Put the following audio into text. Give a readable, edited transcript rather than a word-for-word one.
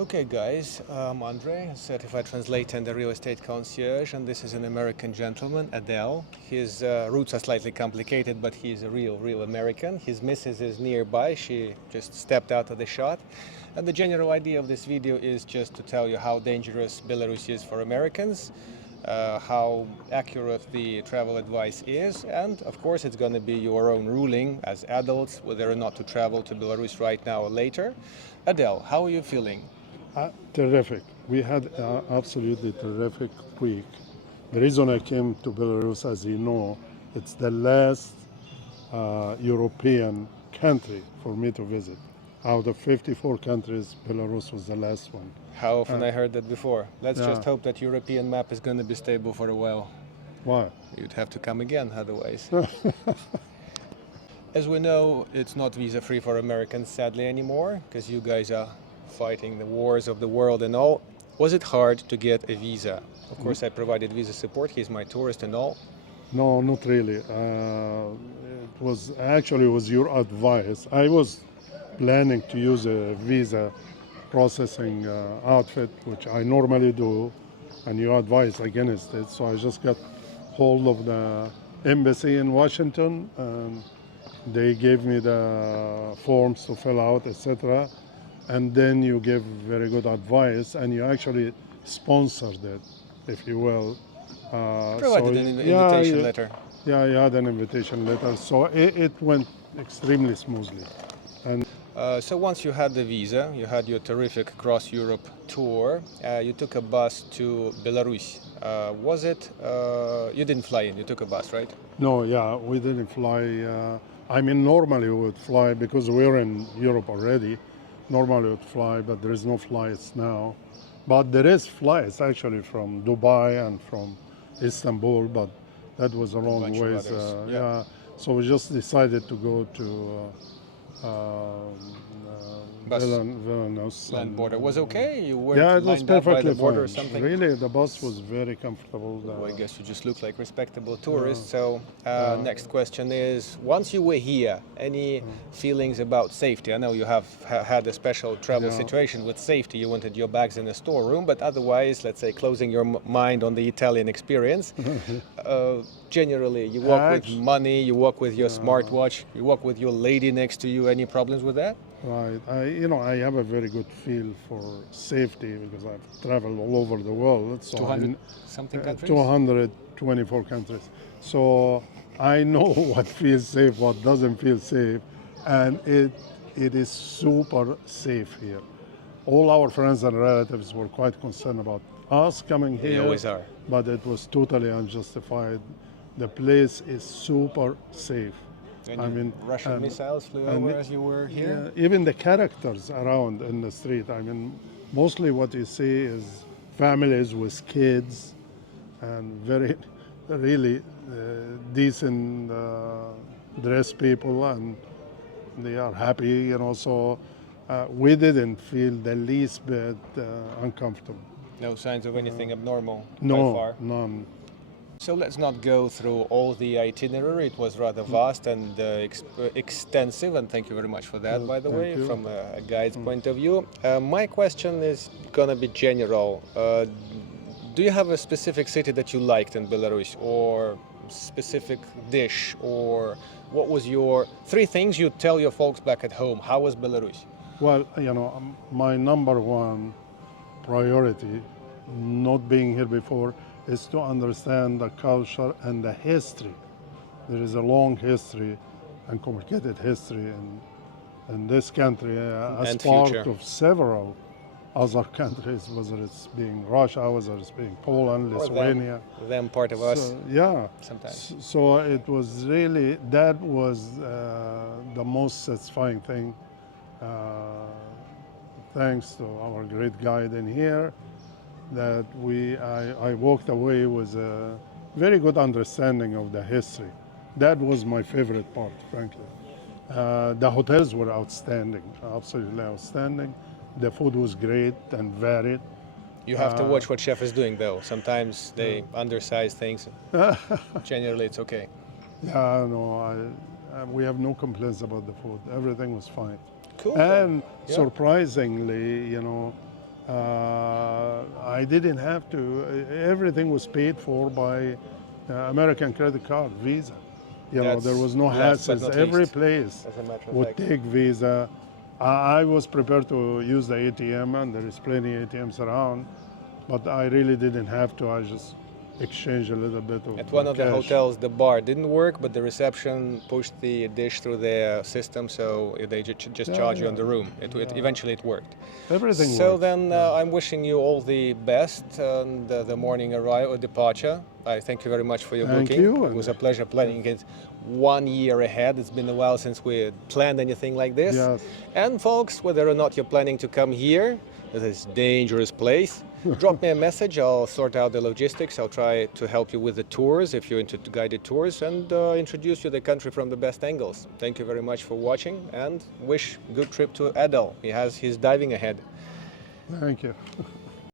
Okay guys, I'm Andrei, certified translator and the real estate concierge, and this is an American gentleman, Adele. His roots are slightly complicated, but he's a real American. His missus is nearby, she just stepped out of the shot. And the general idea of this video is just to tell you how dangerous Belarus is for Americans, how accurate the travel advice is, and of course it's going to be your own ruling as adults whether or not to travel to Belarus right now or later. Adele, how are you feeling? Terrific. We had absolutely terrific week. The reason I came to Belarus, as you know, it's the last European country for me to visit. Out of 54 countries, Belarus was the last one. How often I heard that before. Let's yeah. just hope that European map is going to be stable for a while. Why? You'd have to come again otherwise. As we know, it's not visa-free for Americans sadly anymore, because you guys are fighting the wars of the world and all. Was it hard to get a visa? Of course, I provided visa support. He's my tourist and all. No, not really. It was your advice. I was planning to use a visa processing outfit, which I normally do, and you advise against it. So I just got hold of the embassy in Washington, and they gave me the forms to fill out, etc. And then you give very good advice, and you actually sponsored it, if you will. Provided an invitation letter. Yeah, you had an invitation letter, so it went extremely smoothly. And so once you had the visa, you had your terrific cross-Europe tour, you took a bus to Belarus. Was it, you didn't fly in, you took a bus, right? No, yeah, we didn't fly. Normally we would fly because we're in Europe already. Normally we would fly, but there is no flights now. But there is flights actually from Dubai and from Istanbul, but that was a long ways. Yeah. So we just decided to go to Vilnius. Land border was okay? You were it was perfectly border fine. or something? Really, the bus was very comfortable. Well, I guess you just look like respectable tourists. So next question is, once you were here, any feelings about safety? I know you have had a special travel situation with safety. You wanted your bags in a storeroom, but otherwise, let's say, closing your mind on the Italian experience, generally, you walk with money, you walk with your smartwatch, you walk with your lady next to you. Any problems with that? Right. I have a very good feel for safety because I've traveled all over the world. So 200 something countries? 224 countries. So I know what feels safe, what doesn't feel safe, and it is super safe here. All our friends and relatives were quite concerned about us coming here. They always are. But it was totally unjustified. The place is super safe. And Russian missiles flew over as you were here? Yeah, even the characters around in the street. Mostly what you see is families with kids and very, really decent dressed people, and they are happy, So we didn't feel the least bit uncomfortable. No signs of anything abnormal No, by far? none. So let's not go through all the itinerary. It was rather vast and extensive, and thank you very much for that, by the way, from a guide's point of view. My question is going to be general. Do you have a specific city that you liked in Belarus, or specific dish, or what was your 3 things you'd tell your folks back at home? How was Belarus? Well, my number one priority, not being here before, is to understand the culture and the history. There is a long history and complicated history in this country as part of several other countries, whether it's being Russia, whether it's being Poland, Lithuania. Them part of us. Sometimes. So it was really, that was the most satisfying thing. Thanks to our great guide in here, that I walked away with a very good understanding of the history. That was my favorite part, frankly. The hotels were outstanding, absolutely outstanding. The food was great and varied. You have to watch what chef is doing, though. Sometimes they undersize things. Generally, it's okay. Yeah, no, we have no complaints about the food. Everything was fine. Cool. And surprisingly, I didn't have to. Everything was paid for by American credit card, Visa. You know, there was no last but hassles. not Every least, place as a matter of would fact. take Visa. I was prepared to use the ATM, and there is plenty ATMs around, but I really didn't have to. I just exchanged a little bit of At one of the cash. hotels, the bar didn't work, but the reception pushed the dish through their system, so they just charge you on the room. Eventually it worked. Everything So works. then I'm wishing you all the best on the morning arrival or departure. I thank you very much for your Thank booking. you, It was a pleasure planning it 1 year ahead. It's been a while since we planned anything like this. Yes. And folks, whether or not you're planning to come here, this dangerous place, drop me a message. I'll sort out the logistics. I'll try to help you with the tours if you're into guided tours, and introduce you to the country from the best angles. Thank you very much for watching, and wish good trip to Adel. He has his diving ahead. Thank you.